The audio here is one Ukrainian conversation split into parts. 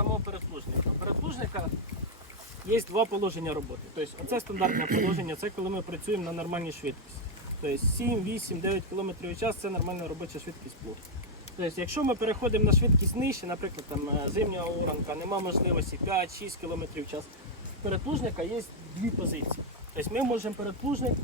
самого передплужника. У передплужника є два положення роботи. Тобто, це стандартне положення, це коли ми працюємо на нормальній швидкості. Тобто 7, 8, 9 км в час це нормальна робоча швидкість плуга. Тобто, якщо ми переходимо на швидкість нижче, наприклад, там е, зимня оранка, нема можливості 5-6 км в час, передплужника є дві позиції. Тобто ми можемо передплужник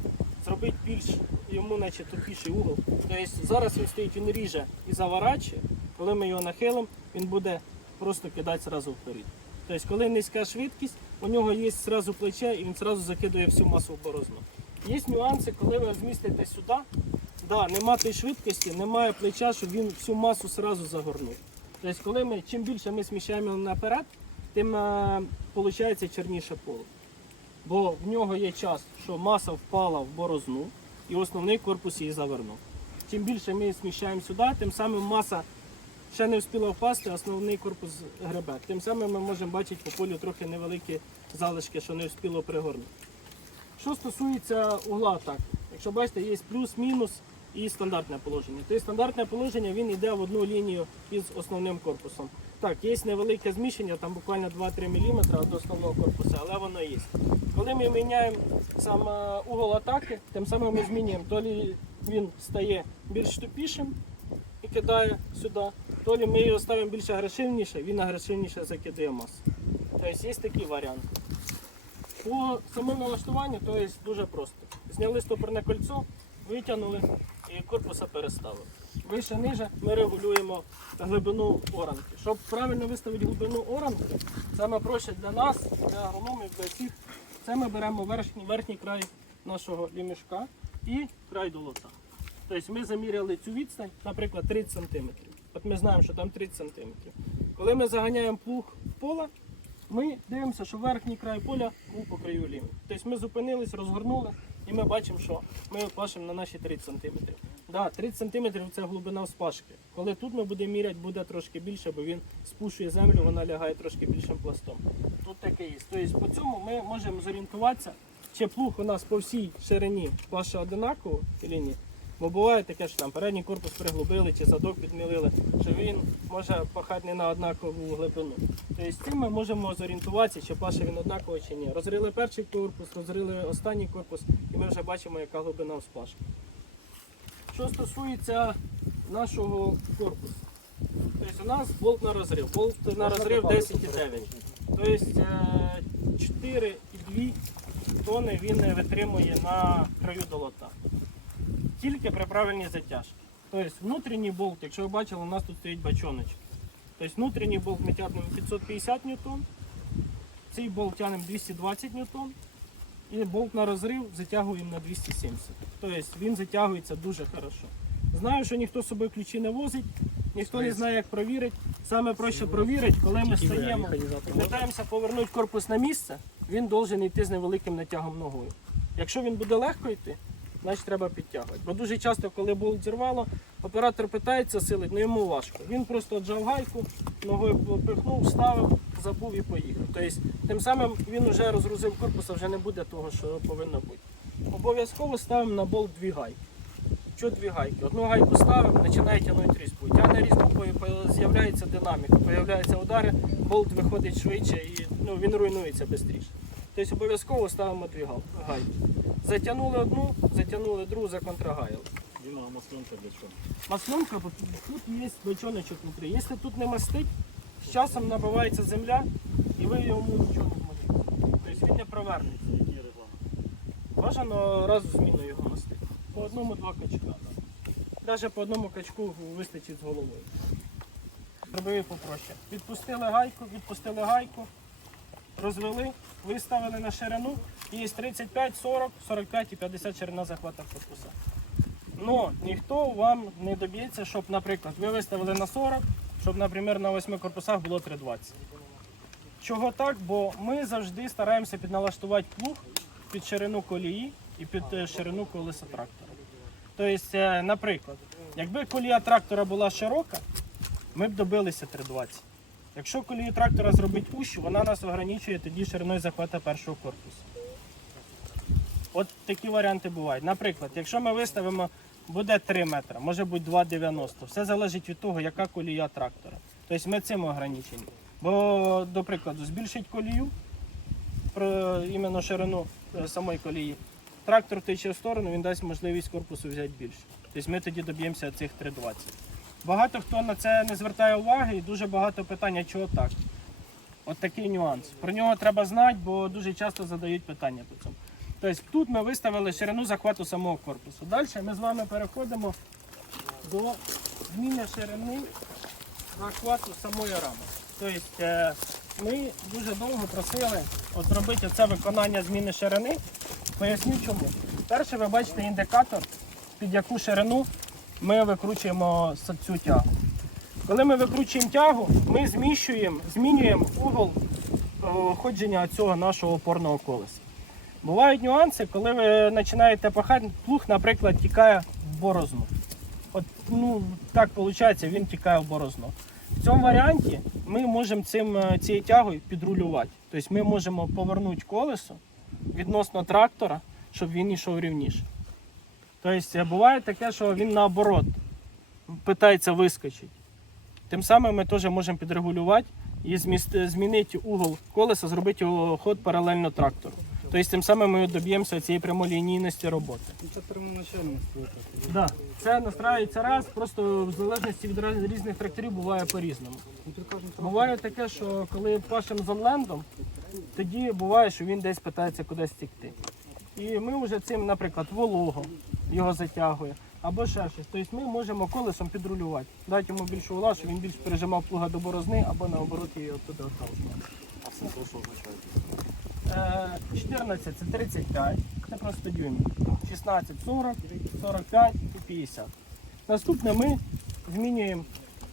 зробити більш йому наче тупіший угол. Тобто зараз він стоїть, він ріже і заворачує. Коли ми його нахилимо, він буде просто кидати зразу вперед. Тобто, коли низька швидкість, у нього є зразу плече і він зразу закидує всю масу в борозну. Є нюанси, коли ви змістите сюди, да, нема тої швидкості, немає плеча, щоб він всю масу зразу загорнув. Тобто, коли ми, чим більше ми сміщаємо наперед, тим виходить черніше поле. Бо в нього є час, що маса впала в борозну і основний корпус її завернув. Чим більше ми сміщаємо сюди, тим самим маса ще не встигла впасти, основний корпус гребе. Тим самим ми можемо бачити по полю трохи невеликі залишки, що не встигло пригорнути. Що стосується угла, так, якщо бачите, є плюс-мінус і стандартне положення. Тобто стандартне положення він йде в одну лінію із основним корпусом. Так, є невелике зміщення, там буквально 2-3 мм від основного корпусу, але воно є. Коли ми міняємо сам е, угол атаки, тим самим ми змінюємо, то він стає більш тупішим і кидає сюди, то ми його ставимо більш агресивніше, він агресивніше закидає масу. Тобто є такі варіанти. По самому налаштуванню то є дуже просто. Зняли стопорне кольцо, витягнули і корпуса переставили. Вище ниже ми регулюємо глибину оранки. Щоб правильно виставити глибину оранки, саме проще для нас, для агрономів, для всіх, це ми беремо верхній, верхній край нашого лімішка і край долота. Тобто ми заміряли цю відстань, наприклад, 30 см. От ми знаємо, що там 30 см. Коли ми заганяємо плуг в поле, ми дивимося, що верхній край поля був по краю лінії. Тобто ми зупинились, розгорнули, і ми бачимо, що ми пашемо на наші 30 см. Да, 30 см це глибина вспашки. Коли тут ми будемо міряти, буде трошки більше, бо він спушує землю, вона лягає трошки більшим пластом. Тут таке є. Тобто по цьому ми можемо зорієнтуватися, чи плуг у нас по всій ширині паша одинаково чи ні. Бо буває таке, що там передній корпус приглубили чи задок підмілили, що він може пахати не на однакову глибину. Тобто з цим ми можемо зорієнтуватися, чи паше він однаково чи ні. Розрили перший корпус, розрили останній корпус, і ми вже бачимо, яка глибина в спашки. Що стосується нашого корпусу, тобто у нас болт на розрив. Болт на розрив 10,9. Тобто е, 4,2 тони він витримує на краю долота. Тільки при правильній затяжці. Тобто внутрішній болт, якщо ви бачили, у нас тут стоїть бачоночки. Тобто внутрішній болт ми тягнемо 550 ньютон, цей болт тягнемо 220 ньютон, і болт на розрив затягуємо на 270. Тобто він затягується дуже хорошо. Знаю, що ніхто з собою ключі не возить, ніхто не знає, як провірити. Саме проще провірити, коли ми стаємо і питаємося повернути корпус на місце, він должен йти з невеликим натягом ногою. Якщо він буде легко йти, значить треба підтягувати. Бо дуже часто, коли болт зірвало, оператор питається силить, але йому важко. Він просто отжав гайку, ногою попихнув, вставив, забув і поїхав. Тобто, тим самим він вже розгрузив корпус, а вже не буде того, що повинно бути. Обов'язково ставимо на болт дві гайки. Що дві гайки? Одну гайку ставимо, починає тягнути різьбу. Тягне різьбу, з'являється динаміка, з'являються удари, болт виходить швидше і ну, він руйнується швидше. Тобто обов'язково ставимо дві гайки. Затягнули одну, затягнули другу, законтрагаяли. Діма, а маслонка для чого? Маслонка, бо тут є бочоночок внутрі. Якщо тут не мастить, з часом набивається земля і ви йому нічого не зможете. Тобто він не провернеться. Які реклами? Бажано раз в зміну його мастити. По одному-два качка. Навіть по одному качку вистачить з головою. Зробили попроще. Відпустили гайку, відпустили гайку, розвели, виставили на ширину. І є 35, 40, 45 і 50 ширина захвата корпуса. Ну, ніхто вам не доб'ється, щоб, наприклад, ви виставили на 40, щоб, наприклад, на 8 корпусах було 3,20. Чого так? Бо ми завжди стараємося підналаштувати плуг під ширину колії і під е, ширину колеса трактора. Тобто, е, наприклад, якби колія трактора була широка, ми б добилися 3,20. Якщо колію трактора зробить ущу, вона нас ограничує тоді шириною захвата першого корпусу. От такі варіанти бувають. Наприклад, якщо ми виставимо, буде 3 метри, може бути 2,90. Все залежить від того, яка колія трактора. Тобто ми цим ограничені. Бо, до прикладу, збільшить колію, іменно ширину е, самої колії. Трактор втече в сторону, він дасть можливість корпусу взяти більше. Тобто ми тоді доб'ємося цих 3,20. Багато хто на це не звертає уваги і дуже багато питань, а чого так. От такий нюанс. Про нього треба знати, бо дуже часто задають питання по цьому. Тобто тут ми виставили ширину захвату самого корпусу. Далі ми з вами переходимо до зміни ширини захвату самої рами. Тобто е, ми дуже довго просили от робити це виконання зміни ширини. Поясню чому. Перше, ви бачите індикатор, під яку ширину ми викручуємо цю тягу. Коли ми викручуємо тягу, ми зміщуємо, змінюємо угол е, ходження цього нашого опорного колеса. Бувають нюанси, коли ви починаєте пахати, плуг, наприклад, тікає в борозну. От, ну, так виходить, він тікає в борозну. В цьому варіанті ми можемо цим, е, цією тягою підрулювати. Тобто ми можемо повернути колесо відносно трактора, щоб він йшов рівніше. Тобто е, буває таке, що він наоборот питається вискочити. Тим самим ми теж можемо підрегулювати і зміст- змінити угол колеса, зробити його ход паралельно трактору. Тобто тим самим ми доб'ємося цієї прямолінійності роботи. Це первоначально Да. Це настраюється раз, просто в залежності від різних тракторів буває по-різному. Буває таке, що коли пашемо з онлендом, тоді буває, що він десь питається кудись тікти. І ми вже цим, наприклад, волого його затягує, або ще щось. Тобто ми можемо колесом підрулювати, дати йому більше вола, щоб він більш пережимав плуга до борозни, або наоборот її оттуда отталкивати. А все що означає? Е, 14 це 35, це просто дюйми. 16 40, 45 і 50. Наступне ми змінюємо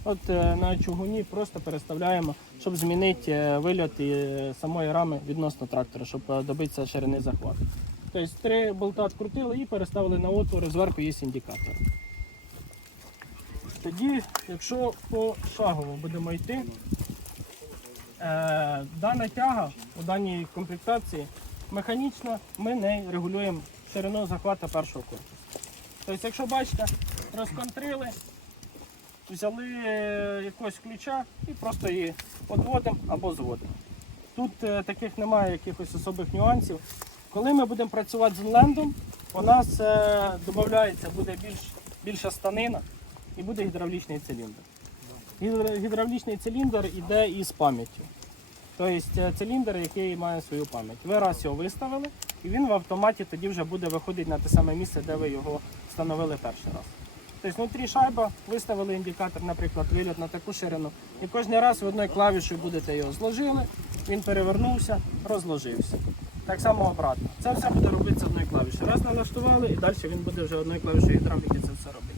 от е, на чугуні, просто переставляємо, щоб змінити е, е, самої рами відносно трактора, щоб е, добитися ширини захвату. Тобто три болта відкрутили і переставили на отвори, зверху є індикатор. Тоді, якщо пошагово будемо йти, Е, дана тяга у даній комплектації механічно ми не регулюємо ширину захвату першого корпусу. Тобто, якщо бачите, розконтрили, взяли е, якогось ключа і просто її відводимо або зводимо. Тут е, таких немає якихось особих нюансів. Коли ми будемо працювати з лендом, у нас е, додається буде більш, більша станина і буде гідравлічний циліндр. Гідра- Гідравлічний циліндр йде із пам'яттю. Тобто е, циліндр, який має свою пам'ять. Ви раз його виставили, і він в автоматі тоді вже буде виходити на те саме місце, де ви його встановили перший раз. Тобто внутрі шайба виставили індикатор, наприклад, виліт на таку ширину. І кожен раз ви одною клавішою будете його зложили, він перевернувся, розложився. Так само обратно. Це все буде робитися одною клавішою. Раз налаштували, і далі він буде вже одною клавішою гідравліки це все робити.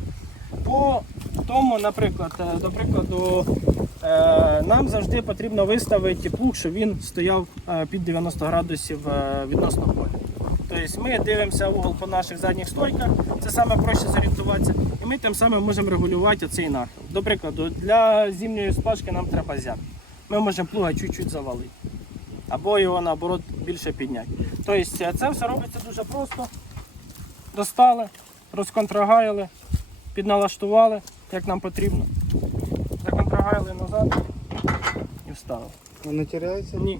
По тому, наприклад, е, до прикладу, е, нам завжди потрібно виставити плуг, щоб він стояв е, під 90 градусів відносно поля. Тобто ми дивимося угол по наших задніх стойках, це саме проще зорієнтуватися, і ми тим самим можемо регулювати цей нахил. До прикладу, для зимньої спашки нам треба зяк. Ми можемо плуга чуть-чуть завалити. Або його наоборот більше підняти. Тобто е, це все робиться дуже просто. Достали, розконтрагаяли, підналаштували, як нам потрібно. Законтрагаяли назад і вставили. Не теряється? Ні.